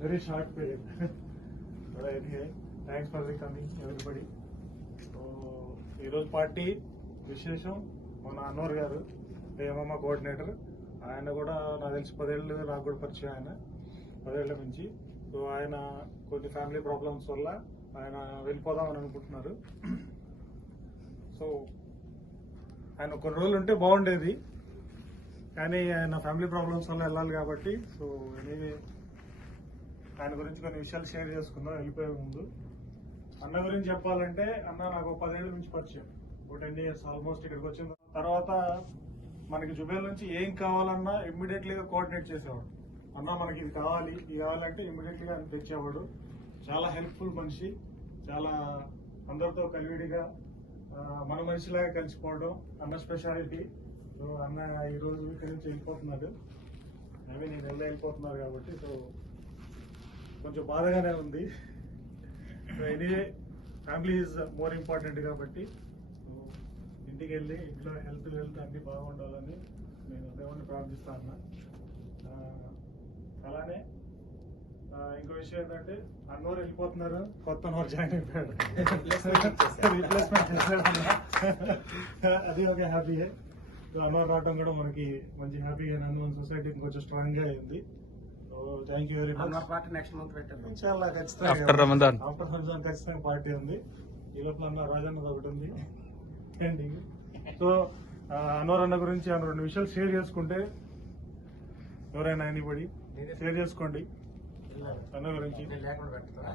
very short period. so anyway, thanks for the coming everybody. So ఈరోజు party విశేషం మన అన్నోర్ గారు ఏమమ్మ కోఆర్డినేటర్. ఆయన కూడా నాకు తెలిసి పదేళ్ళు నాకు కూడా పరిచయం ఆయన పదేళ్ళ నుంచి. సో ఆయన కొన్ని ఫ్యామిలీ ప్రాబ్లమ్స్ వల్ల ఆయన వెళ్ళిపోదామని అనుకుంటున్నారు. సో ఆయన కొన్ని రోజులు ఉంటే బాగుండేది. కానీ ఆయన ఫ్యామిలీ ప్రాబ్లమ్స్ వల్ల వెళ్ళాలి కాబట్టి. సో ఎనీవే ఆయన గురించి కొన్ని విషయాలు షేర్ చేసుకుందాం వెళ్ళిపోయే ముందు. అన్న గురించి చెప్పాలంటే అన్న నాకు ఒక పదేళ్ళ నుంచి పరిచయం. ఒక టెన్ ఇయర్స్ ఆల్మోస్ట్ ఇక్కడికి వచ్చిన తర్వాత మనకి జుబేల్ నుంచి ఏం కావాలన్నా ఇమ్మీడియట్లీగా కోఆర్డినేట్ చేసేవాడు. అన్న మనకి ఇది కావాలి ఇది కావాలంటే ఇమ్మీడియట్లీగా అని ఆయన తెచ్చేవాడు. చాలా హెల్ప్ఫుల్ మనిషి చాలా అందరితో కలివిడిగా మన మనిషిలాగా కలిసిపోవడం అన్న స్పెషాలిటీ సో అన్న ఈ రోజు ఇక్కడి నుంచి వెళ్ళిపోతున్నారు అవి నేను వెళ్ళి వెళ్ళిపోతున్నారు కాబట్టి సో కొంచెం బాధగానే ఉంది. Anyway family is more important కాబట్టి ఇంటికి వెళ్ళి ఇంట్లో హెల్త్ హెల్త్ అన్ని బాగుండాలని నేను దేవుణ్ణి ప్రార్థిస్తాను ఆ, అలానే ఇంకో విషయం ఏంటంటే అన్నోరు వెళ్ళిపోతున్నారు కొత్త అన్నోరు జాయిన్ అయిపోయాడు. రీప్లేస్మెంట్ చేశాడు అది ఒక హ్యాపీ అన్నోరు రావడం కూడా మనకి మంచి హ్యాపీగా నన్ను మన సొసైటీ కొంచెం స్ట్రాంగ్గా అయింది thank you very much party next month పెట్టారు చాలా ఖచ్చితంగా. ఆఫ్టర్ రంజాన్ ఖచ్చితంగా పార్టీ ఉంది ఈ లోపల అన్న రాజన్నది ఒకటి ఉంది సో అన్న గురించి ఆయన రెండు విషయాలు షేర్ చేసుకుంటే ఎవరైనా ఎనీబడి షేర్ చేసుకోండి అన్న గురించి షేర్ చేసుకుంటారా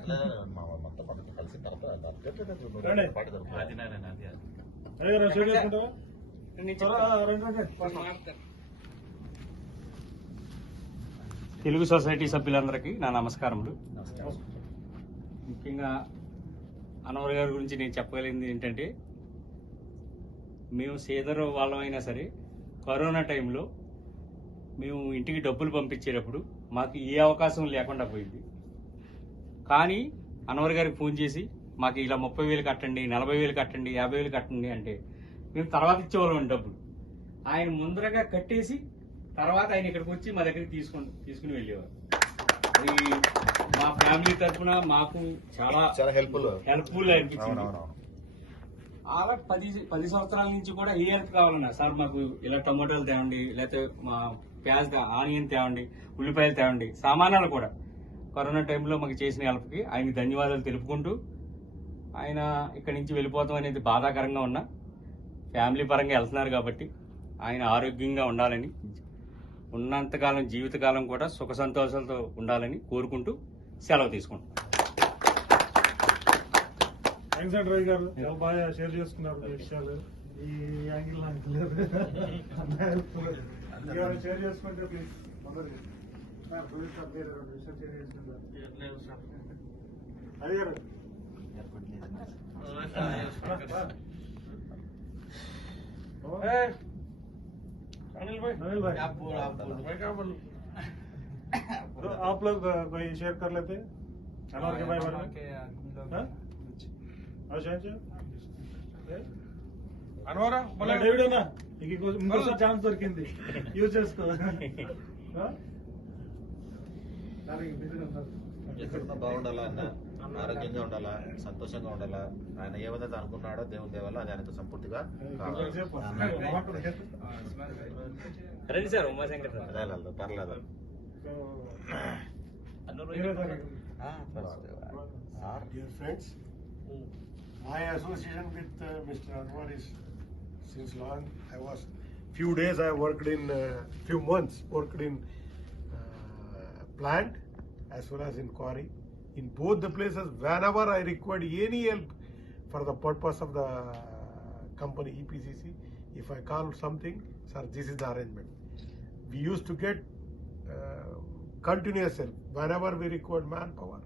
రండి, రండి. తెలుగు సొసైటీ సభ్యులందరికీ నా నమస్కారములు. ముఖ్యంగా అనవర్ గారి గురించి నేను చెప్పగలిగింది ఏంటంటే మేము సీదరు వాళ్ళమైనా సరే కరోనా టైంలో మేము ఇంటికి డబ్బులు పంపించేటప్పుడు మాకు ఏ అవకాశం లేకుండా పోయింది. కానీ అనవర్ గారికి ఫోన్ చేసి మాకు ఇలా ముప్పై వేలు కట్టండి నలభై వేలు కట్టండి యాభై వేలు కట్టండి అంటే మేము తర్వాత ఇచ్చేవాళ్ళం డబ్బులు. ఆయన ముందరగా కట్టేసి తర్వాత ఆయన ఇక్కడికి వచ్చి మా దగ్గరికి తీసుకొని తీసుకుని వెళ్ళేవారు. అది మా ఫ్యామిలీ తరఫున మాకు చాలా చాలా helpful. హెల్ప్ఫుల్ అనిపించింది. అలా పది పది సంవత్సరాల నుంచి కూడా ఏ హెల్ప్ కావాలన్నా సార్ మాకు ఇలా టమాటోలు తేవండి లేకపోతే మా ప్యాజ్ ఆనియన్ తేవండి ఉల్లిపాయలు తేవండి సామానాలు కూడా. కరోనా టైంలో మాకు చేసిన హెల్ప్కి ఆయనకి ధన్యవాదాలు తెలుపుకుంటూ ఆయన ఇక్కడి నుంచి వెళ్ళిపోతాం అనేది బాధాకరంగా ఉన్నా. ఫ్యామిలీ పరంగా వెళ్తున్నారు కాబట్టి ఆయన ఆరోగ్యంగా ఉండాలని ఉన్నంతకాలం జీవితకాలం కూడా సుఖ సంతోషాలతో ఉండాలని కోరుకుంటూ సెలవు తీసుకుంటాం థ్యాంక్స్ అండి రవి గారు. బాగా షేర్ చేసుకున్నారు విషయాలు. ఈ యాంగిల్ నాకు లేదు అన్న helpful. ఇంకేమైనా షేర్ చేసుకుంటే ప్లీజ్ అది గారు अनिल भाई अनिल भाई आप बोल, आप बोल। मैं क्या बोलूं तो आप लोग अ, कोई शेयर कर लेते हैं अनवर के भाई बारे में हाँ? और शायद से? అనవరా మన డేవిడ్ అన్న నీకు ఇంకో- ఇంకోసారి ఛాన్స్ దొరికింది యూజ్ చేసుకో ఆ? దానికి బిజీ ఉన్నారు. ఎక్కడున్నా బాగుండాలా అన్న ఆరోగ్యంగా ఉండాలా సంతోషంగా ఉండాలా ఆయన ఏ విధంగా అనుకున్నాడో దేవుని దేవాల అది ఆయనకు సంపూర్తిగా కావాలి. సార్ ఉమాశంకర్ పర్లేదు సో, మీరే sir. Dear friends, my association with uh, Mr. Anwar is since long. I was few days I worked in uh, few months worked in uh, plant as well as in quarry. In both the places, whenever I required any help for the purpose of the company EPCC, if I call something, sir, this is the arrangement. We used to get uh, continuous help whenever we required manpower.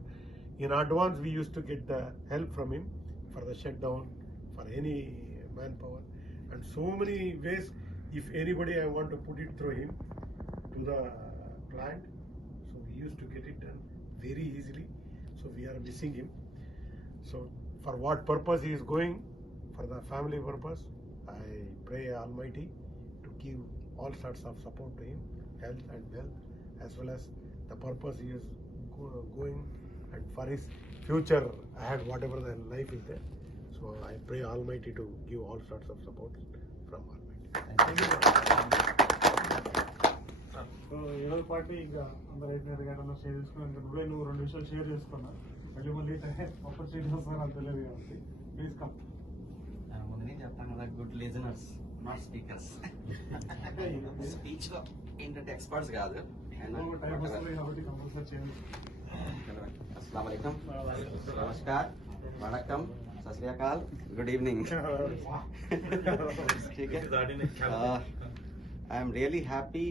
In advance, we used to get the help from him for the shutdown, for any manpower, and so many ways. If anybody I want to put it through him to the we used to get it done very easily. So we are missing him. So for what purpose he is going, for the family purpose, I pray Almighty to give all sorts of support to him, health and wealth, as well as the purpose he is go- going, and for his future ahead, whatever the life is there. So I pray Almighty to give all sorts of support from Almighty. So ఏడో పాటు ఇంకా అందరూ అయిపోయినారు కానీ share చేసుకున్నాను ఇప్పుడే నువ్వు రెండు విషయాలు షేర్ చేసుకున్నా. మళ్ళీ మళ్ళీ ఆపర్చునిటీ వస్తాను అని తెలియదు కాబట్టి ప్లీజ్ కమ్ ముందు నేను చెప్తాను కదా గుడ్ లిజనర్స్ నాట్ స్పీకర్స్ స్పీచ్లో ఏంటంటే ఎక్స్పర్ట్స్ కాదు. అస్సలం నమస్కార్ వణకం సత్యాకాల్ good evening I'm really happy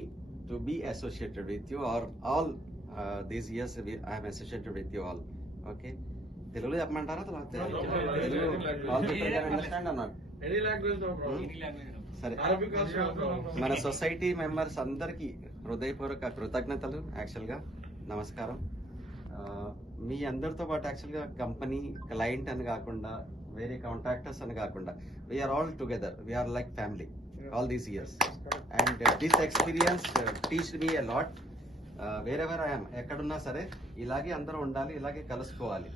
to be associated with you are all these these years associated with am all okay తెలుగులో చెప్పమంటారా? తర్వాత సరే. మన సొసైటీ మెంబర్స్ అందరికీ హృదయపూర్వక కృతజ్ఞతలు యాక్చువల్గా. నమస్కారం. మీ అందరితో పాటు యాక్చువల్గా కంపెనీ క్లయింట్ అని కాకుండా వేరే కాంట్రాక్టర్స్ అని కాకుండా we are all together we are like family all these years and this experience teach me a lot wherever I'm ఎక్కడున్నా సరే ఇలాగే అందరూ ఉండాలి ఇలాగే కలుసుకోవాలి.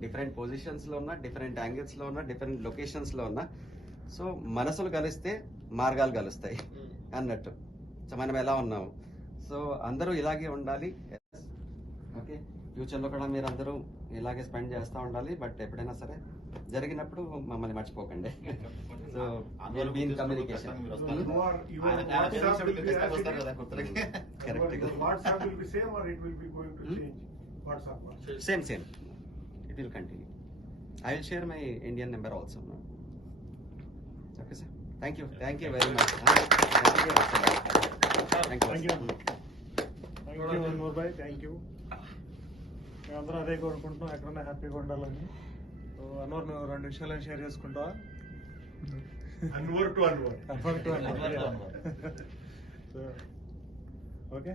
డిఫరెంట్ పొజిషన్స్లో ఉన్నా డిఫరెంట్ యాంగిల్స్లో ఉన్నా డిఫరెంట్ లొకేషన్స్లో ఉన్నా. సో మనసులు కలిస్తే మార్గాలు కలుస్తాయి అన్నట్టు. సో మనం ఎలా ఉన్నాము? సో అందరూ ఇలాగే ఉండాలి. ఓకే ఫ్యూచర్లో కూడా మీరు అందరూ ఇలాగే స్పెండ్ చేస్తూ ఉండాలి. బట్ ఎప్పుడైనా సరే జరిగినప్పుడు మమ్మల్ని మర్చిపోకండి. So will be in communication will be going to change? WhatsApp. WhatsApp. Same same it will continue I will share my Indian number also okay sir thank you thank you very much thank you Thank you. Thank you thank you మేమందరం అదే కోరుకుంటున్నాం. ఎక్కడన్నా హ్యాపీగా ఉండాలని. So అన్నోర్ నువ్వు రెండు విషయాలు share చేసుకుంటావా? Anwar. Anwar to Yeah. Anwar. So, okay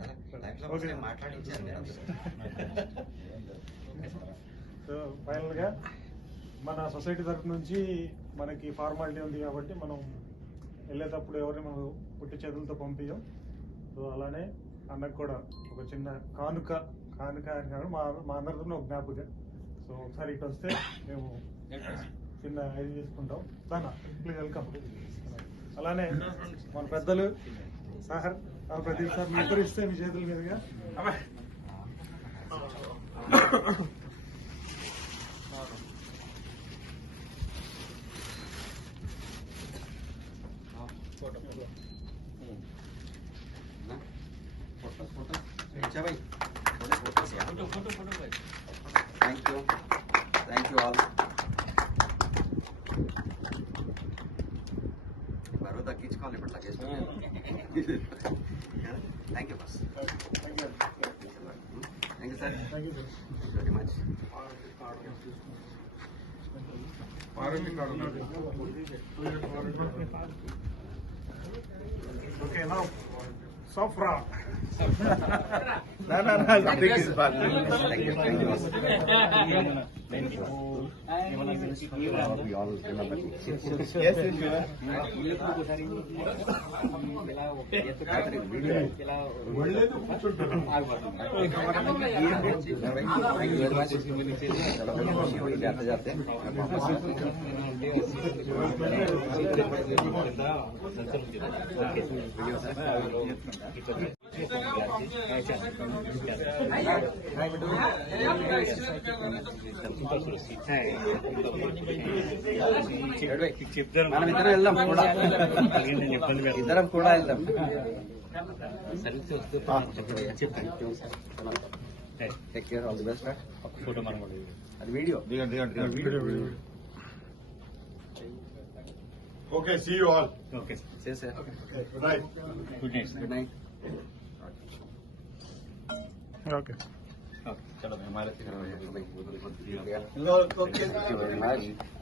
so ఫైనల్గా మన సొసైటీ తరఫు నుంచి మనకి ఫార్మాలిటీ ఉంది కాబట్టి మనం వెళ్ళేటప్పుడు ఎవరిని మనం పుట్టి చేతులతో పంపించాం సో అలానే అన్నకు కూడా ఒక చిన్న కానుక కానుక అని కాదు మా మా అందరి తరఫున ఒక జ్ఞాపకం. సో ఒకసారి ఇటు వస్తే మేము చిన్న ఇది చేసుకుంటాం. దానా ప్లీజ్ వెల్కమ్ అలానే మన పెద్దలు సార్ ప్రదీప్ సార్ మీ ఇద్దరు ఇస్తే మీ చేతుల మీదుగా. తగ్గించుకోవాలి ఇప్పుడు luggage thank you bus thank you thank you sir thank you sir very much Okay, now, ना ना ना संदिग्ध इस बात जाते जाते हैं మనం ఇద్దరం వెళ్దాం కూడా ఇద్దరం కూడా వెళ్దాం take care all the best photo మనం కూడా అది వీడియో దిగండి, దిగండి, దిగండి. Okay, see you all. Okay చేసే Okay, good night. Good night good night okay चलो हमारे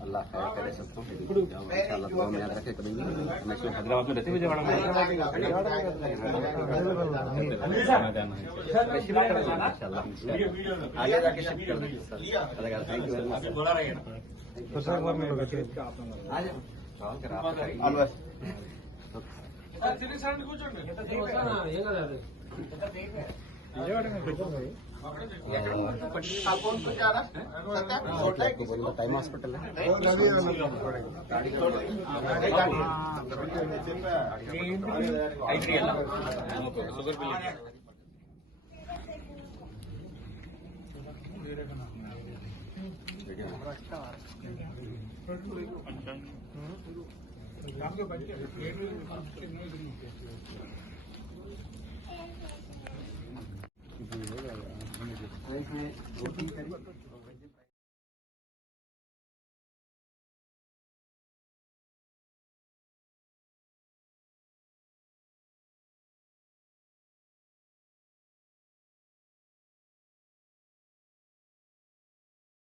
अल्लाह खैर करे सबको रखे हैदराबाद में रहते मुझे టైమ్ హాస్పిటల్ దాంట్లో బట్టి బిల్ रोटी करी